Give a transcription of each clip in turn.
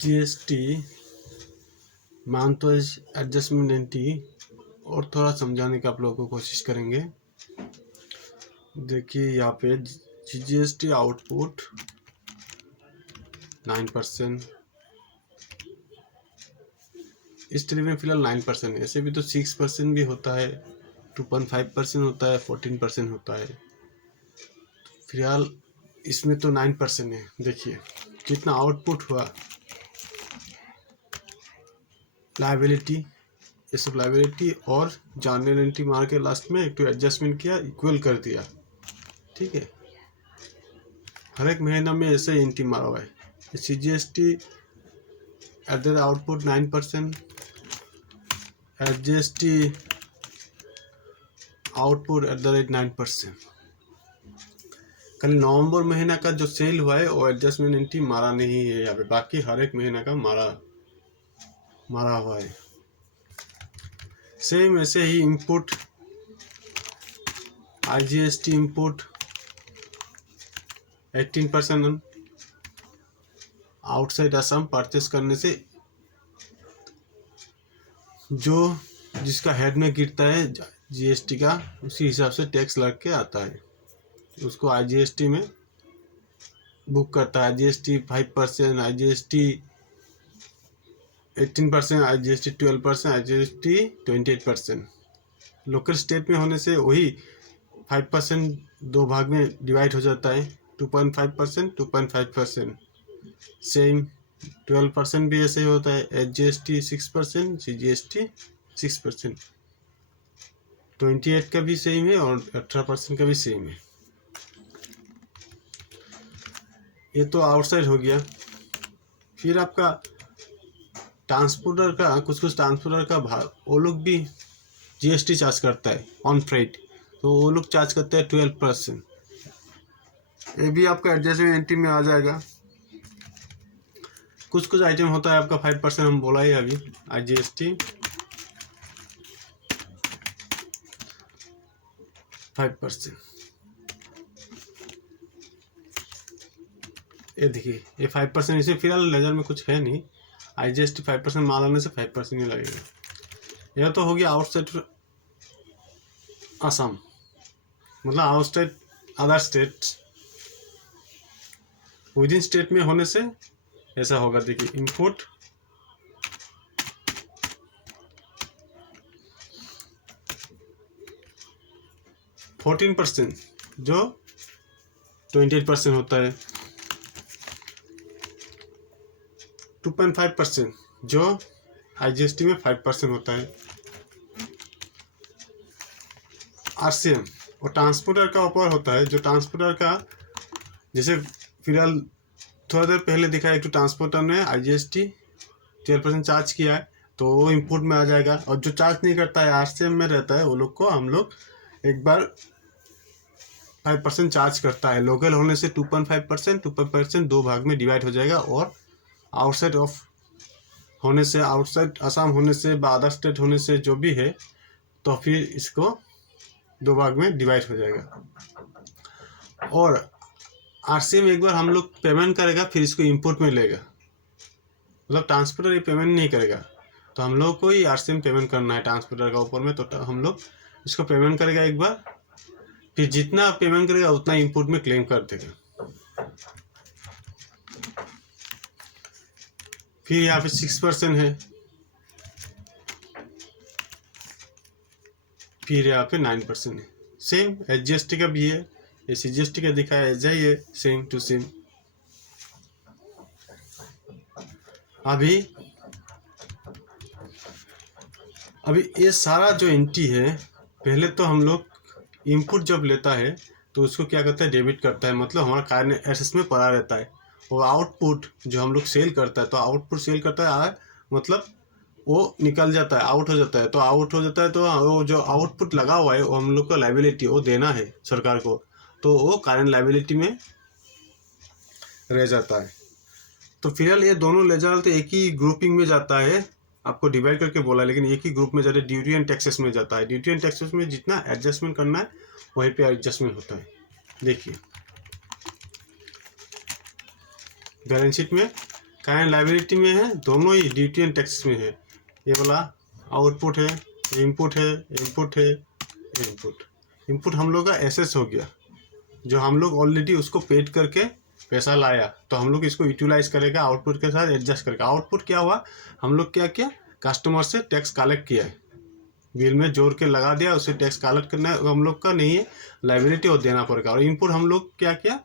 GST मानतो adjustment entry और थोड़ा समझाने का आप लोगों को कोशिश करेंगे। देखिए यहाँ पे जीएसटी आउटपुट 9%, इस ट्री में फिलहाल 9%, ऐसे भी तो 6% भी होता है, 2.5% होता है, 14% होता है। फिलहाल इसमें तो 9% है। देखिए कितना आउटपुट हुआ, लाइबिलिटी, ये सब लाइबिलिटी और जनरल एंट्री मार के लास्ट में एक तो एडजस्टमेंट किया, इक्वल कर दिया। ठीक है, हर एक महीना में ऐसे एंट्री मारा हुआ है। CGST at the output 9%, GST output at the rate 9%। खाली नवंबर महीना का जो सेल हुआ है वो एडजस्टमेंट एंट्री मारा नहीं है यहाँ पे, बाकी हर एक महीना का मारा हुआ है। सेम ऐसे ही input IGST input 18% outside Assam purchase करने से जो जिसका हेड में गिरता है GST का, उसी हिसाब से टैक्स लग के आता है, उसको IGST में बुक करता है। IGST 5%, IGST 18%, IGST 12%, IGST 28%। Local state में होने से वही 5% दो भाग में डिवाइड हो जाता है, 2.5%, 2.5%। सेम 12% भी ऐसे ही होता है, HGST 6%, CGST 6%। 28 का भी सेम है और 18% का भी सेम है। ये तो आउटसाइड हो गया। फिर आपका ट्रांसपोर्टर का, कुछ ट्रांसपोर्टर का भाग, वो लोग भी GST चार्ज करता है ऑन फ्रेट, तो वो लोग चार्ज करते हैं 12%। ये भी आपका एडजस्टमेंट एंट्री में आ जाएगा। कुछ आइटम होता है आपका 5%, हम बोला ही अभी, IGST 5%। ये देखिए ये 5%, इसे फिलहाल लेजर में कुछ है नहीं। IGST 5% माल आने से 5% ही लगेगा। यह तो हो गया आउटसाइड असम, मतलब outside other state. With in state में होने से ऐसा होगा। देखिए इनपुट %14 जो 28% होता है, 2.5% जो IGST में 5% होता है। RCM और ट्रांसपोर्टर का ऊपर होता है, जो ट्रांसपोर्टर का, जैसे फिलहाल थोड़ा देर पहले दिखा, एक तो ट्रांसपोर्टर ने IGST 12% चार्ज किया है तो वो इनपुट में आ जाएगा, और जो चार्ज नहीं करता है RCM में रहता है, वो लोग को हम लोग एक बार 5% चार्ज करता है। लोकल होने से 2.5%, 2% दो भाग में डिवाइड हो जाएगा, और आउटसाइड ऑफ होने से, आउटसाइड असम होने से, अदर स्टेट होने से जो भी है, तो फिर इसको दो भाग में डिवाइड हो जाएगा। और RCM एक बार हम लोग पेमेंट करेगा, फिर इसको इनपुट में लेगा, मतलब ट्रांसपोर्टर ये पेमेंट नहीं करेगा, तो हम लोग को ही RCM पेमेंट करना है ट्रांसपोर्टर का ऊपर में। तो हम लोग इसको पेमेंट करेगा एक बार, फिर जितना पेमेंट करेगा उतना इनपुट में क्लेम कर देगा। फिर यहाँ पे 6% है, फिर यहाँ पे 9% है। सेम HGST का भी है, ये CGST का दिखाया ऐसा ही है, सेम टू सेम। अभी ये सारा जो एंट्री है, पहले तो हम लोग इनपुट जब लेता है तो उसको क्या करता है, डेबिट करता है, मतलब हमारा कार्य एसेस में पड़ा रहता है। और आउटपुट जो हम लोग सेल करता है, तो आउटपुट सेल करता है, मतलब वो निकल जाता है, आउट हो जाता है, तो आउट हो जाता है, तो वो जो आउटपुट लगा हुआ है वो हम लोग का लाइबिलिटी वो देना है सरकार को, तो वो कारण लाइबिलिटी में रह जाता है। तो फिलहाल ये दोनों ले जाते तो एक ही ग्रुपिंग में जाता है, आपको डिवाइड करके बोला, लेकिन एक ही ग्रुप में जाता है, ड्यूटी एंड टैक्सेस में जाता है। ड्यूटी एंड टैक्सेस में जितना एडजस्टमेंट करना है वहीं पे एडजस्टमेंट होता है। देखिए बैलेंस शीट में करंट लायबिलिटी में है, दोनों ही ड्यूटी एंड टैक्स में है। ये वाला आउटपुट है, इनपुट है, इनपुट है, इनपुट। इनपुट हम लोग का एसेस हो गया, जो हम लोग ऑलरेडी उसको पेड करके पैसा लाया, तो हम लोग इसको यूटिलाइज करेगा आउटपुट के साथ एडजस्ट करेगा। आउटपुट क्या हुआ, हम लोग क्या किया, कस्टमर से टैक्स कलेक्ट किया है, बिल में जोड़ के लगा दिया, उसे टैक्स कलेक्ट करना हम लोग का नहीं है, लायबिलिटी और देना पड़ेगा। और इनपुट हम लोग क्या किया,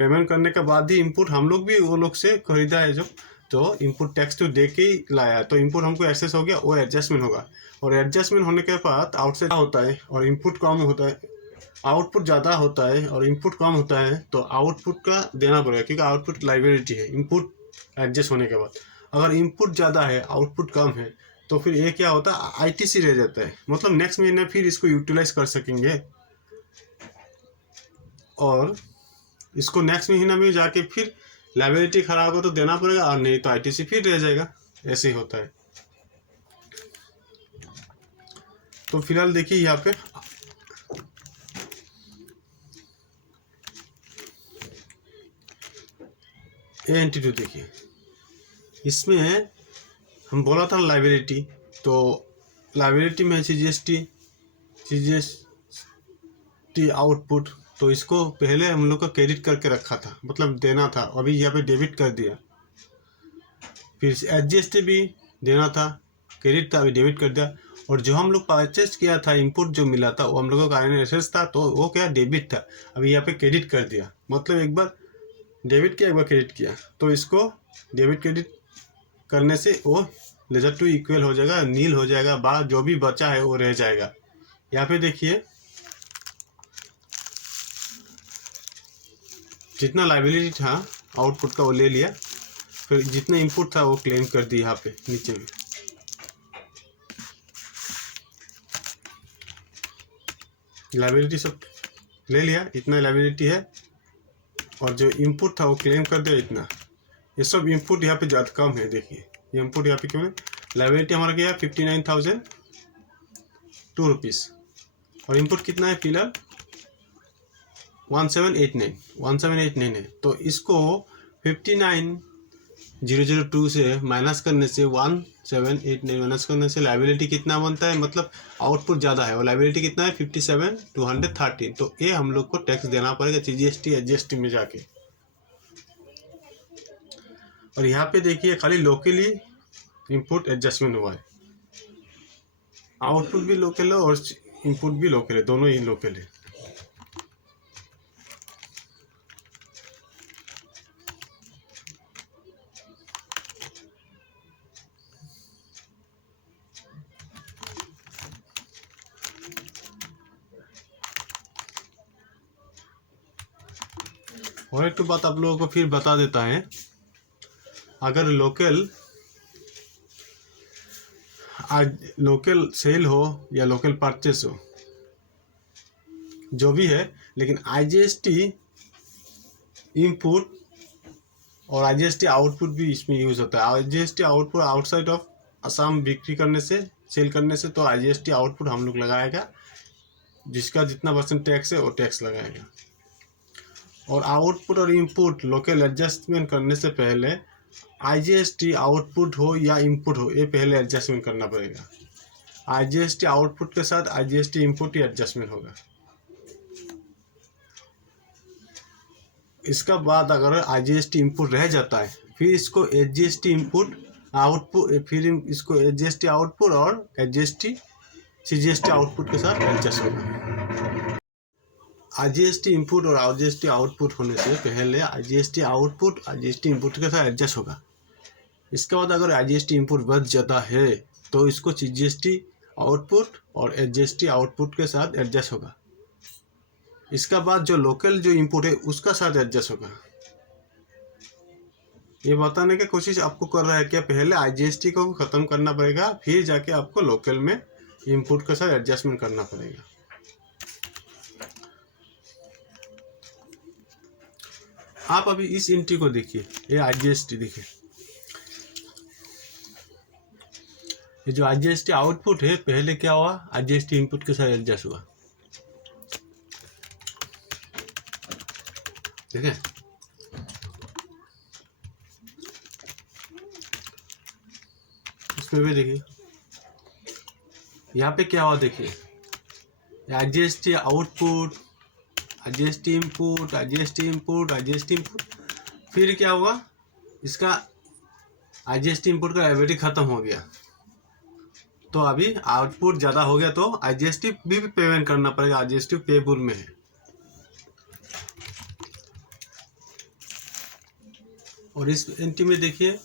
पेमेंट करने के बाद ही इनपुट हम लोग भी वो लोग से खरीदा है जो, तो इनपुट टैक्स तो दे के ही लाया, तो इनपुट हमको एक्सेस हो गया, वो एडजस्टमेंट होगा। और एडजस्टमेंट होने के बाद आउटसाइड होता है और इनपुट कम होता है, आउटपुट ज़्यादा होता है और इनपुट कम होता है, तो आउटपुट का देना पड़ेगा, क्योंकि आउटपुट लायबिलिटी है इनपुट एडजस्ट होने के बाद। अगर इनपुट ज़्यादा है आउटपुट कम है, तो फिर ये क्या होता है, आईटीसी रह जाता है, मतलब नेक्स्ट महीने फिर इसको यूटिलाइज कर सकेंगे, और इसको नेक्स्ट महीना में जाके फिर लायबिलिटी खराब हो तो देना पड़ेगा, और नहीं तो आईटीसी फिर रह जाएगा। ऐसे ही होता है। तो फिलहाल देखिए यहाँ पे एंटिटी देखिए, इसमें हम बोला था लायबिलिटी, तो लायबिलिटी में जीएसटी आउटपुट, तो इसको पहले हम लोग का क्रेडिट करके रखा था, मतलब देना था, अभी यहाँ पे डेबिट कर दिया। फिर एचजीएसटी भी देना था, क्रेडिट था, अभी डेबिट कर दिया। और जो हम लोग परचेज किया था, इनपुट जो मिला था, वो हम लोगों का एसेस था, तो वो क्या डेबिट था, अभी यहाँ पे क्रेडिट कर दिया, मतलब एक बार डेबिट किया एक बार क्रेडिट किया, तो इसको डेबिट क्रेडिट करने से वो लेजर टू इक्वल हो जाएगा, नील हो जाएगा, बाद जो भी बचा है वो रह जाएगा। यहाँ पे देखिए जितना लायबिलिटी था आउटपुट का वो ले लिया, फिर जितना इनपुट था वो क्लेम कर दिया यहाँ पे नीचे में। लायबिलिटी सब ले लिया, इतना लायबिलिटी है, और जो इनपुट था वो क्लेम कर दिया इतना। ये सब इनपुट यहाँ पे ज़्यादा कम है, देखिए ये इनपुट यहाँ पे क्यों है, लायबिलिटी हमारा क्या है 59,002 रुपीज़, और इनपुट कितना है फिलहाल 1789 है। तो इसको 59,002 से माइनस करने से 1789 माइनस करने से लायबिलिटी कितना बनता है, मतलब आउटपुट ज़्यादा है और लायबिलिटी कितना है 57,213। तो ये हम लोग को टैक्स देना पड़ेगा जीएसटी एचजीएसटी में जाके। और यहाँ पे देखिए खाली लोकली इनपुट एडजस्टमेंट हुआ है, आउटपुट भी लोकल है और इनपुट भी लोकल है, दोनों ही लोकल है। और एक तो बात आप लोगों को फिर बता देता है, अगर लोकल सेल हो या लोकल परचेस हो, जो भी है, लेकिन आईजीएसटी इनपुट और आईजीएसटी आउटपुट भी इसमें यूज़ होता है। IGST output outside of Assam बिक्री करने से, सेल करने से, तो आईजीएसटी आउटपुट हम लोग लगाएगा, जिसका जितना परसेंट टैक्स है वो टैक्स लगाएगा। और आउटपुट और इनपुट लोकल एडजस्टमेंट करने से पहले आईजीएसटी आउटपुट हो या इनपुट हो, ये पहले एडजस्टमेंट करना पड़ेगा। आईजीएसटी आउटपुट के साथ आईजीएसटी इनपुट ही एडजस्टमेंट होगा। इसका बाद अगर आईजीएसटी इनपुट रह जाता है, फिर इसको एचजीएसटी इनपुट आउटपुट, फिर इसको एचजीएसटी आउटपुट और एचजीएसटी सीजीएसटी आउटपुट के साथ एडजस्ट होगा। आईजीएसटी इनपुट और आईजीएसटी आउटपुट होने से पहले आईजीएसटी आउटपुट आईजीएसटी इनपुट के साथ एडजस्ट होगा। इसके बाद अगर आईजीएसटी इनपुट बच जाता है, तो इसको सीजीएसटी आउटपुट और एचजीएसटी आउटपुट के साथ एडजस्ट होगा। इसका बाद जो लोकल जो इनपुट है उसका साथ एडजस्ट होगा। ये बताने की कोशिश आपको कर रहा है कि पहले आईजीएसटी को ख़त्म करना पड़ेगा, फिर जाके आपको लोकल में इनपुट के साथ एडजस्टमेंट करना पड़ेगा। आप अभी इस एंट्री को देखिए, ये आईजीएसटी देखिए, ये जो आईजीएसटी आउटपुट है पहले क्या हुआ, आईजीएसटी इनपुट के साथ एडजस्ट हुआ, ठीक है। इसमें भी देखिए यहाँ पे क्या हुआ, देखिए IGST output, IGST input, IGST input, IGST input, फिर क्या हुआ, इसका IGST इनपुट का लायबिलिटी खत्म हो गया, तो अभी आउटपुट ज़्यादा हो गया तो IGST भी पेमेंट करना पड़ेगा, IGST पेबल में है। और इस एंट्री में देखिए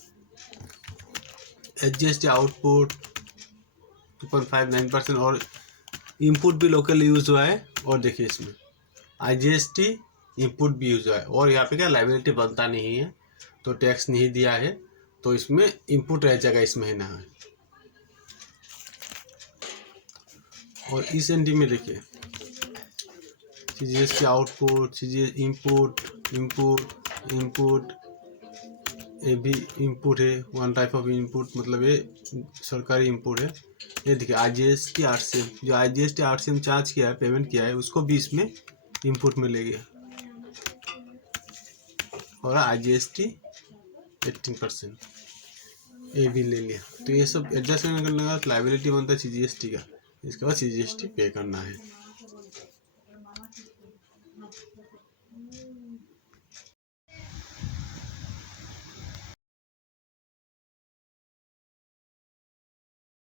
IGST आउटपुट 2.59% और इनपुट भी लोकल यूज हुआ है, और देखिए इसमें IGST इनपुट भी यूज हुआ है, और यहाँ पे क्या लायबिलिटी बनता नहीं है, तो टैक्स नहीं दिया है, तो इसमें इनपुट रह जाएगा इस महीना में। और इस एंट्री में देखिए CGST output, CGST input, input, input, ये भी इनपुट है, वन टाइप ऑफ इनपुट, मतलब ये सरकारी इनपुट है। ये देखिए IGST RCM, जो IGST RCM चार्ज किया है, पेमेंट किया है, उसको भी इसमें इनपुट में ले गया, और IGST 18% ये भी ले लिया। तो ये सब एडजस्टमेंट करने का लायबिलिटी बनता है CGST का, इसके बाद CGST पे करना है।